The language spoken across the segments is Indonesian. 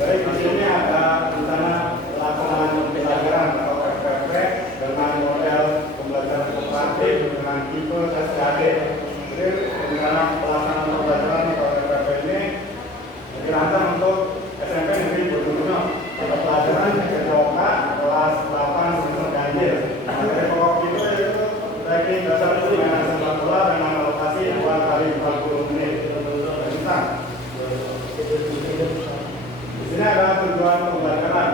Baik, di sini ada rencana pelaksanaan pembelajaran atau FPP dengan model pembelajaran kooperatif dengan tipe SKD. Jadi rencana pelaksanaan pembelajaran atau FPP ini dirancang untuk SMP Negeri Bojonegoro. Pada pelajaran SMK kelas 8 semester ganjil. Materi pokok itu yaitu teknik dasar permainan sepak bola dengan alokasi 2 kali 40 menit. Di sini ada tujuan pembelajaran.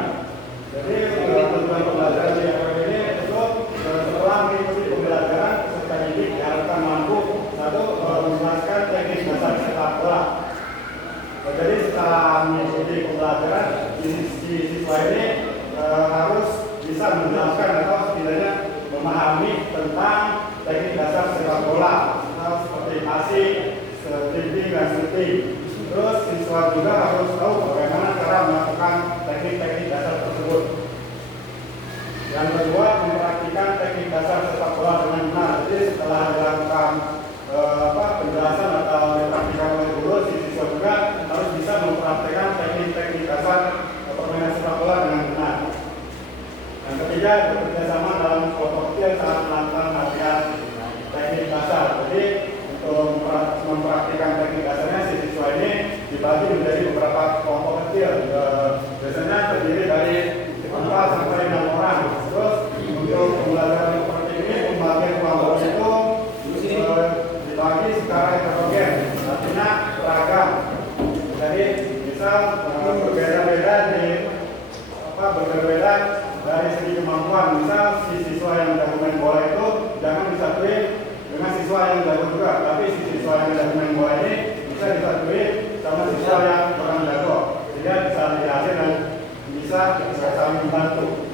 Jadi tujuan pembelajaran di FPP ini itu setelah mengikuti pembelajaran peserta didik diharapkan mampu satu menjelaskan teknik dasar sepak bola. Jadi setelah mengikuti pembelajaran siswa ini harus bisa menjelaskan atau setidaknya memahami tentang teknik dasar sepak bola seperti passing, dribbling dan shooting. Terus siswa juga harus tahu bagaimana cara melakukan teknik-teknik dasar tersebut. Yang kedua, mempraktikkan teknik dasar sepak bola dengan benar. Jadi setelah dilakukan penjelasan atau dipraktikkan oleh guru, siswa juga harus bisa mempraktikkan teknik-teknik dasar permainan sepak bola dengan benar. Yang ketiga, bekerja sama dalam kelompok kecil saat melakukan latihan teknik dasar. Jadi untuk mempraktikkan teknik dasarnya, siswa ini dibagi menjadi beberapa kelompok kecil. Biasanya terdiri dari 4 sampai 6 orang. Terus untuk pembelajaran seperti ini, pembagian kelompok itu dibagi secara heterogen, artinya beragam. Jadi misal berbeda-beda dari segi kemampuan. Misal si siswa yang jago main bola itu jangan disatuin dengan siswa yang jago juga, tapi si siswa yang jago main bola ini bisa disatuin sama siswa yang kurang jago, sehingga bisa dihasil dan bisa saling membantu.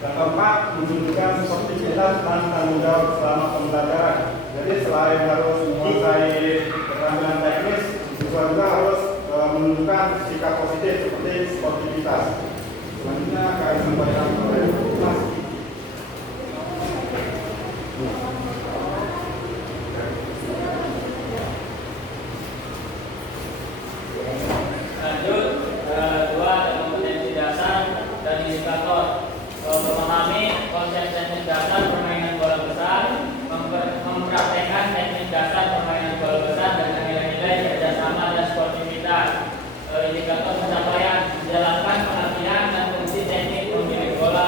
Yang keempat, menunjukkan sportivitas dan tanggung jawab selama pembelajaran. Jadi selain harus menguasai keterampilan teknis, siswa juga harus menunjukkan sikap positif seperti sportivitas. Selanjutnya akan sampaikan oleh Mas. Memahami konsep teknik dasar permainan bola besar, mempraktekkan teknik dasar permainan bola besar dengan nilai-nilai kerjasama dan sportivitas. Indikator pencapaian menjalankan pelatihan dan fungsi teknik pemilik bola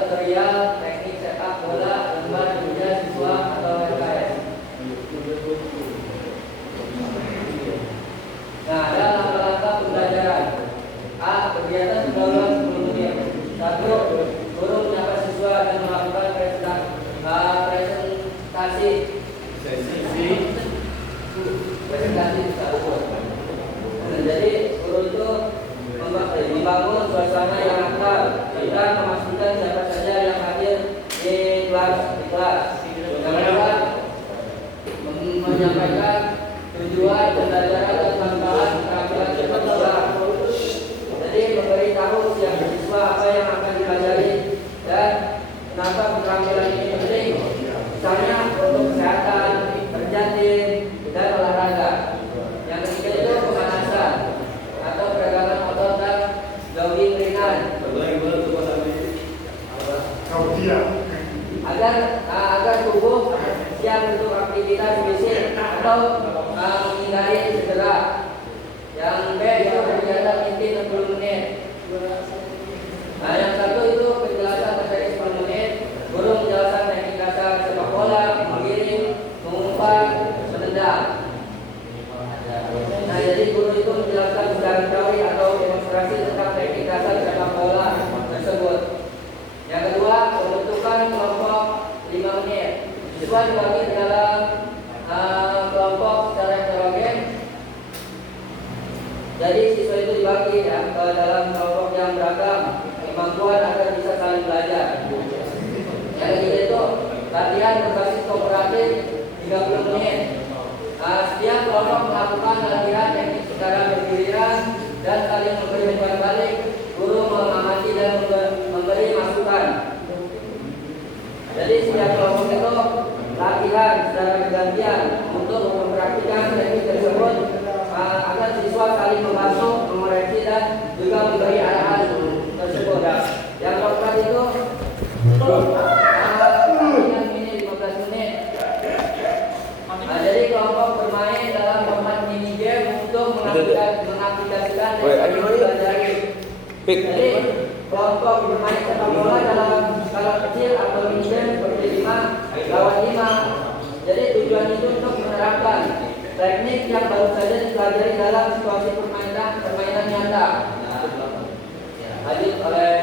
tutorial teknik sepak bola lembar kerja siswa atau LKS. Nah, ada langkah-langkah pembelajaran. A. Kegiatan pendahuluan 10 menit. 1. Guru menyapa siswa dan melakukan presentasi. Jadi guru itu membangun suasana yang akrab dan memastikan siapa saja yang hadir di kelas. Yang kedua, menyampaikan tujuan pembelajaran dan tambahan keterampilan sepak bola. Jadi memberitahu siapa siswa apa yang akan dipelajari dan kenapa keterampilan ini penting. Misalnya untuk kesehatan, kerja tim, dan olahraga. Yang ketiga itu pemanasan atau peregangan otot dan jogging ringan. Agar tubuh siap untuk aktivitas fisik atau menghindari cedera. Yang B itu kegiatan inti 60 menit. Nah, yang satu itu penjelasan materi 10 menit. Guru menjelaskan teknik dasar sepak bola, menggiring, mengumpan, menendang. Nah, jadi guru itu menjelaskan secara teori atau demonstrasi tentang teknik dasar sepak bola tersebut. Yang kedua, pembentukan kelompok 5 menit. Siswa dibagi dalam kelompok secara heterogen. Jadi siswa itu dibagi ya, ke dalam kelompok yang beragam, kemampuan agar bisa saling belajar. Yang ketiga itu latihan berbasis kooperatif 30 menit. Setiap kelompok melakukan latihan teknik secara bergiliran dan saling memberi umpan balik. Guru mengamati dan memberi masukan. Jadi setiap kelompok itu latihan secara bergantian untuk mempraktikkan teknik tersebut agar siswa saling membantu, mengoreksi dan juga memberi arahan tersebut. Yang keempat itu latihan mini 15 menit. Jadi kelompok bermain dalam format mini game untuk mengaplikasikan teknik pelajari. Jadi kelompok bermain sepak bola dalam skala kecil atau mini game seperti 5 lawan 5. Jadi tujuan itu untuk menerapkan teknik yang baru saja dipelajari dalam situasi permainan nyata. Lanjut oleh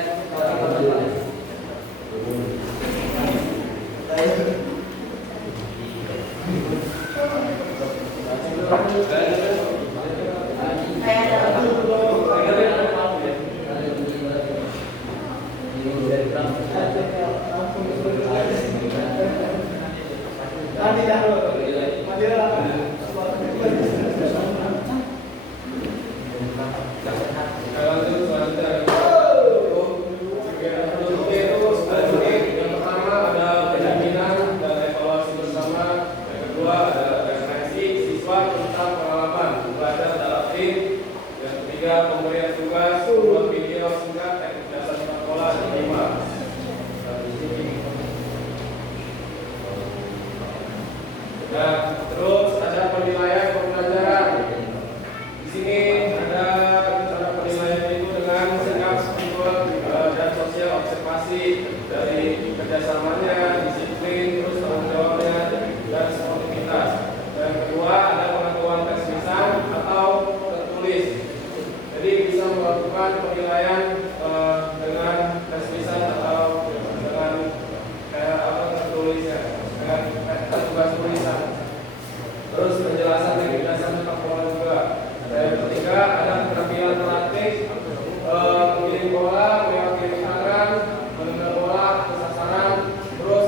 pemberian tugas buat video singkat teknik dasar sepak bola di 5. Dan terus ada penilaian pembelajaran. Di sini ada cara penilaian itu dengan sikap spiritual dan sosial observasi dari kerjasamanya, disiplin, terus tanggung jawabnya dan sportivitas. Dan kedua ada pengetahuan tes lisan atau tertulis. Jadi bisa melakukan penilaian dengan tes lisan atau dengan tertulisnya, dengan tugas tulisan. Terus penjelasan teknik dasar sepak bola juga. Dan yang ketiga ada keterampilan praktik, menggiring bola, mewakili tangan, menendang bola ke sasaran, terus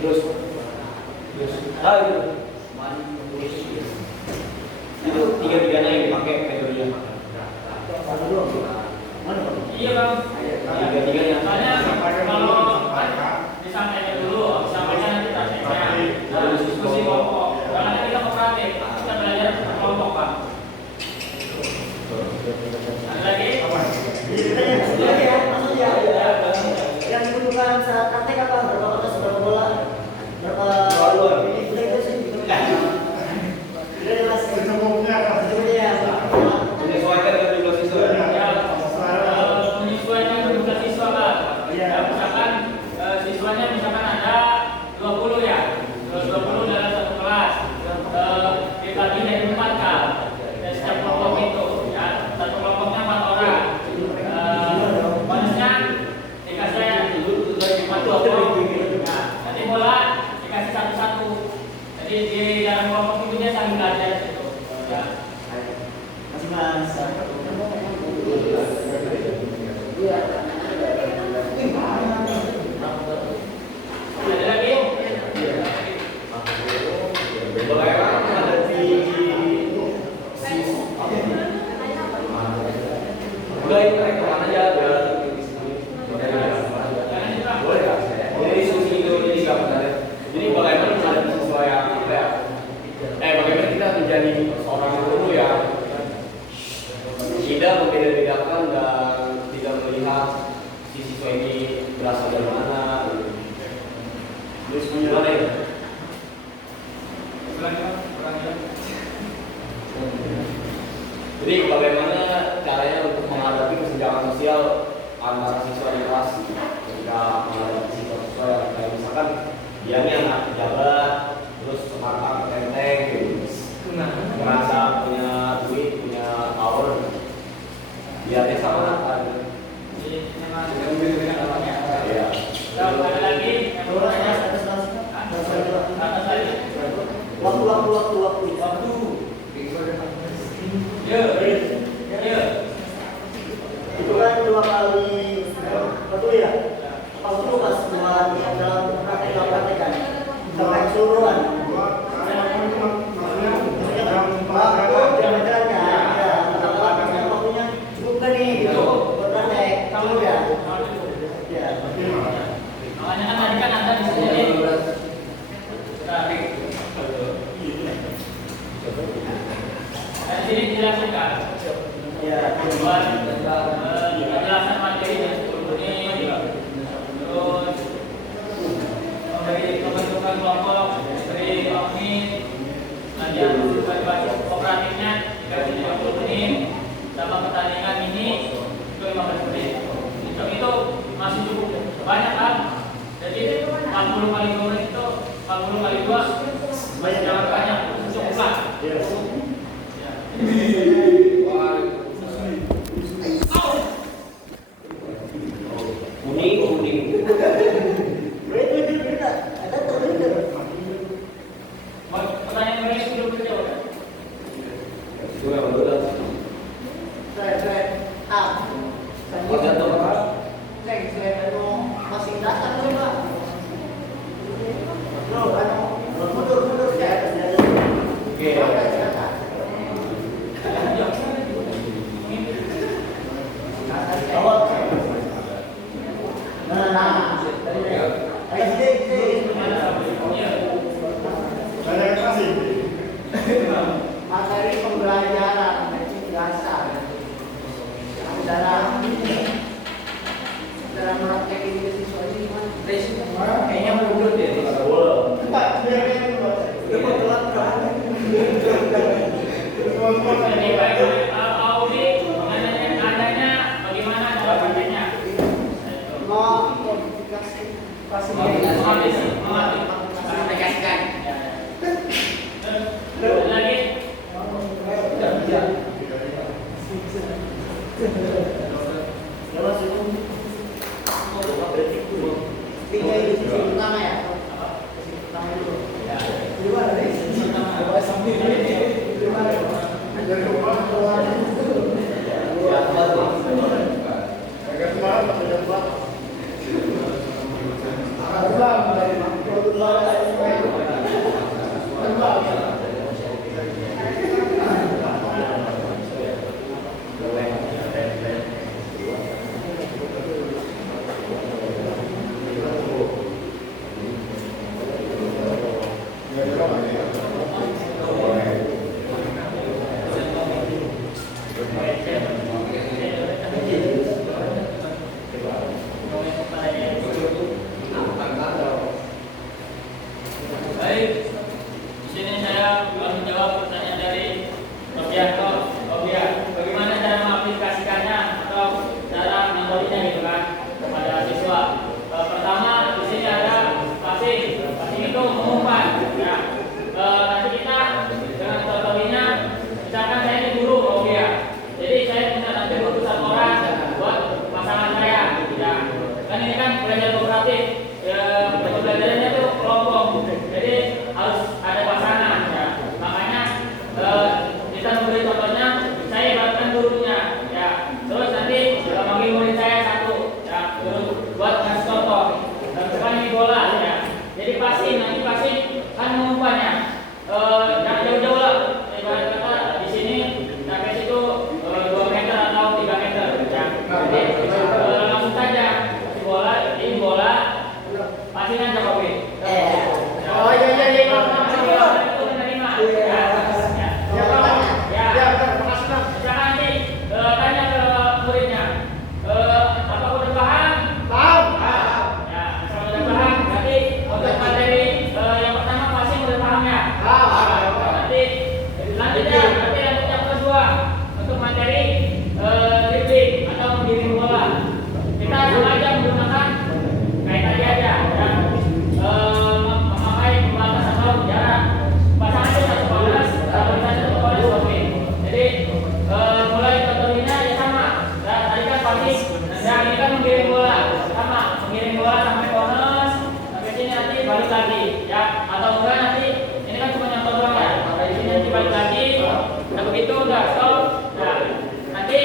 Terus ah itu tiga-tiganya yang dipakai metodenya. Iya bang. Tiga-tiganya. Soalnya kalau disampaikan dulu, disampaikan nanti prakteknya, diskusi kelompok. Kalau nanti kita mau praktek, kita belajar kelompok bang. Ada lagi? Yang dibutuhkan saat praktek apa? Berapa kertas, berapa bola, berapa ini itu sih. Jadi mas, Semuanya ya. Menyesuaikan dengan jumlah siswa. Ya, menyesuaikan jumlah siswa bang. Ya, misalkan siswanya misalkan ada 20 ya, 20 dalam satu kelas. Dibagi dari 4 kan. Dan setiap kelompok itu, ya, satu kelompoknya 4 orang. Bonusnya dikasih 4 kelompok. Nah, nanti bola dikasih satu-satu. Jadi di dalam kelompok itu dia saling belajar gitu. Ya. Mas. Ada lagi? Bagaimana menghadapi udah itu rekaman aja biar boleh nggak? Jadi diskusi itu jadi nggak menarik. Jadi bagaimana menghadapi siswa yang apa ya? Bagaimana kita menjadi seorang guru yang tidak membeda-bedakan dan tidak melihat si siswa ini berasal dari mana. Terus gimana ya? Jadi bagaimana caranya untuk menghadapi kesenjangan sosial antara siswa di kelas ketika menghadapi siswa-siswa yang kayak misalkan dia ini anak pejabat, terus sematang tenteng gitu, merasa punya duit, punya power, biarnya sama kan? Ya. Ada lagi? Atas lagi. Waktu. Ya. Itu kan 2 kali betul ya? Waktu pas buat yang dalam praktek-praktekan sampai keseluruhan. Waktu jam-jamnya ya, waktunya cukup kan nih gitu. Berpraktek, kamu ya? Ya. Makanya kan tadi kan ada di sini. Dan sini dijelaskan. Ya. Buat penjelasan materi yang sebelum ini, terus memberi pembentukan kelompok, memberi komit, belajar bagi kooperatifnya dikasih 30 menit, sama pertandingan ini itu 15 menit. Itu masih cukup banyak kan? Jadi 40 kali 2 menit itu 40 kali 2 masih sangat banyak, cukup lah. Kuning. Ada terlihat. Pertanyaan mereka sudah berjawab. Itu yang betul. Saya Wajar tuh. saya masih datang tuh Pak. Mundur ya. Oke. balik lagi ya, atau enggak nanti ini kan cuma nyontoh doang ya, di sini nanti balik lagi, nah begitu udah stop, nah nanti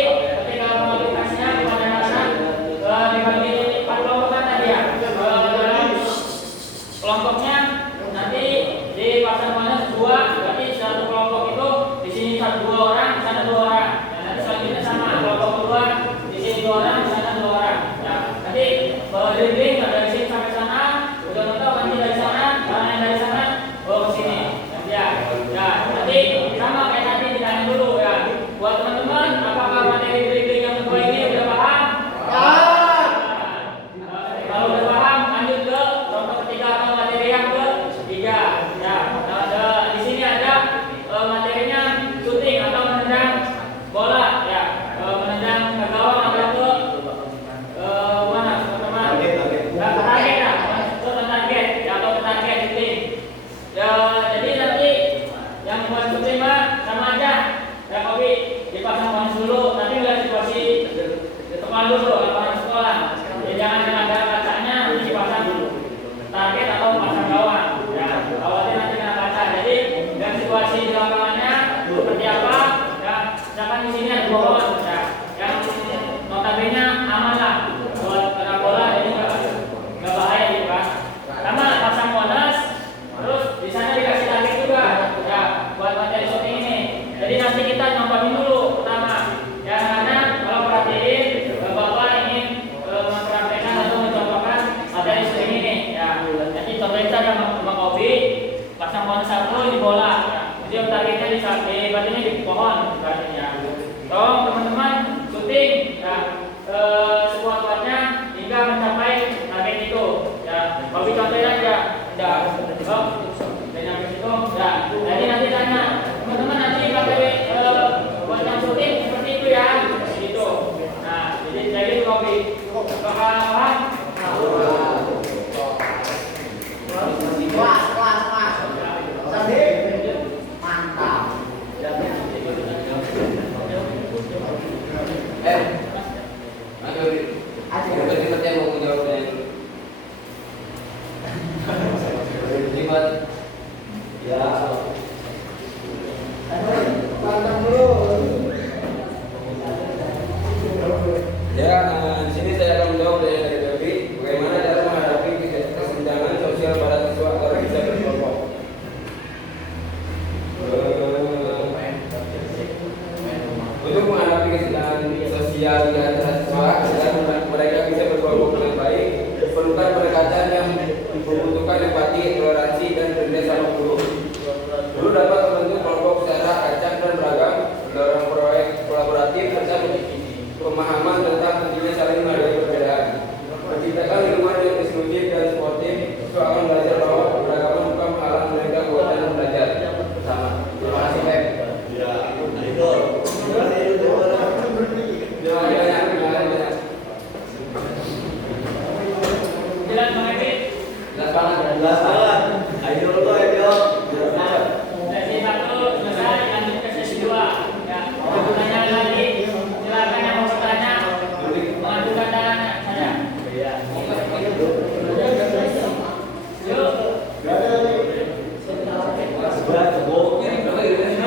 ketika mengaplikasinya kepada anak dibagi 4 kelompok kan tadi ya, dalam kelompoknya nanti dipasang mana 2, berarti satu kelompok itu di sini 2 orang, di sana 2 orang, dan nanti selanjutnya sama kelompok kedua di sini 2 orang, di sana 2 orang, nah nanti dribbling dari sini sampai sana, udah tahu nanti dari sana, karena yang dari sana bawa ke sini, ya, nanti sama kayak tadi ditanya dulu ya, buat teman-teman, apakah materi dribbling yang kedua ini udah paham? Kalau udah paham, lanjut ke contoh ketiga atau materi yang ketiga. Ya, di sini ada materinya shooting atau menendang bola, ya, menendang ke gawang atau ke mana teman-teman? Target ya, ke target, ya, atau ke target shooting. Ya, jadi nanti yang buat shooting mah sama aja. Ya, kopi dipasang panas dulu, nanti lihat situasi di sekolah dulu, lapangan sekolah. Ya, jangan ada kacanya nanti dipasang target atau pasang gawang. Ya, awalnya nanti kena kaca. Jadi dan situasi di lapangannya seperti apa? Ya, misalkan di sini ada pohon, ya, yang notabene aman lah buat kena bola, jadi nggak bahaya gitu kan. Sama pasang panas, terus di sana dikasih target juga, ya, buat materi shooting ini. Jadi nanti kita nyontohin dulu pertama, ya, karena kalau perhatiin Bapak ingin mempraktekkan atau mencontohkan materi shooting ini, ya. Nanti contohnya kita ada Bang Obi pasang pohon 1 di bola, ya. Jadi targetnya di batunya di pohon, ya. Tolong teman-teman shooting, ya, sekuat-kuatnya hingga mencapai target itu, ya. Obi contohnya aja, udah nyampe situ, ya. Jadi nanti tanya teman-teman nanti pakai buat yang shooting seperti itu ya, gitu. Nah, jadi itu Obi. Paham? Kelas. Tadi mantap. Di sini saya akan menjawab dari Dewi bagaimana cara menghadapi kesenjangan sosial para siswa agar bisa berkelompok. Untuk menghadapi kesenjangan sosial di antara siswa agar mereka bisa berkelompok dengan baik, diperlukan pendekatan yang membutuhkan empati, toleransi, dan kerjasama guru. Guru dapat membentuk kelompok secara acak dan beragam, mendorong proyek kolaboratif serta pemahaman tentang pentingnya saling menghargai perbedaan. Menciptakan lingkungan yang inklusif dan sportif, siswa akan belajar bahwa keberagaman bukan menghalang mereka dan belajar bersama. Terima kasih, Pak. Ya, itu. Banyak. Jelas Bang Evi? Jelas banget. Ayo dulu, ayo. Sesi 1 selesai, lanjut ke sesi 2. Ya, mau pertanyaan lagi, silakan yang mau bertanya mengajukan tangannya saja. Yuk. Ada lagi? Ada enggak? Ini belum nanti.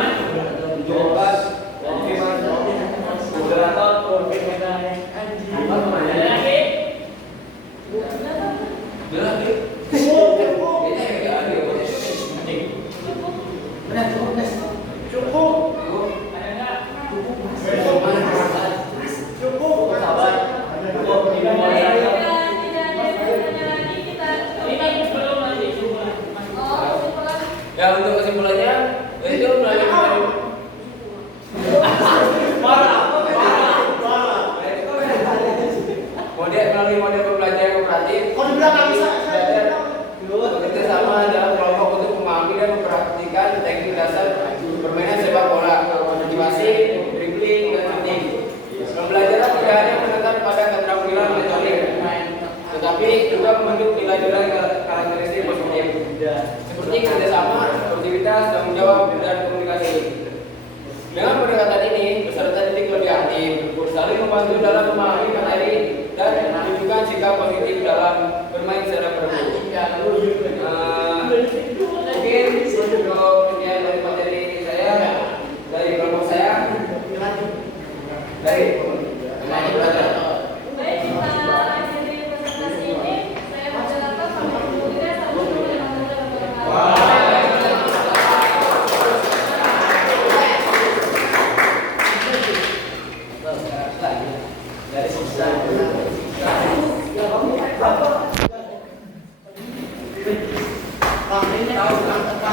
Ya, untuk kesimpulannya, itu melalui model pembelajaran kooperatif. Kok dibilang nggak bisa? Bekerja sama dalam kelompok untuk memahami dan mempraktikkan teknik dasar permainan sepak bola, motivasi, dribbling, dan shooting. Pembelajaran tidak hanya menekan pada keterampilan metode, tetapi juga membentuk nilai-nilai karakteristik positif, seperti kerjasama, sportivitas, tanggung jawab, dan komunikasi. Dengan pendekatan ini, peserta didik lebih aktif, saling membantu dalam memahami materi, dan menunjukkan sikap positif dalam bermain secara berbeda.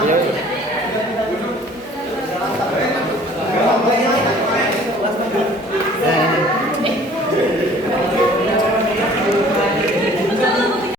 Iya.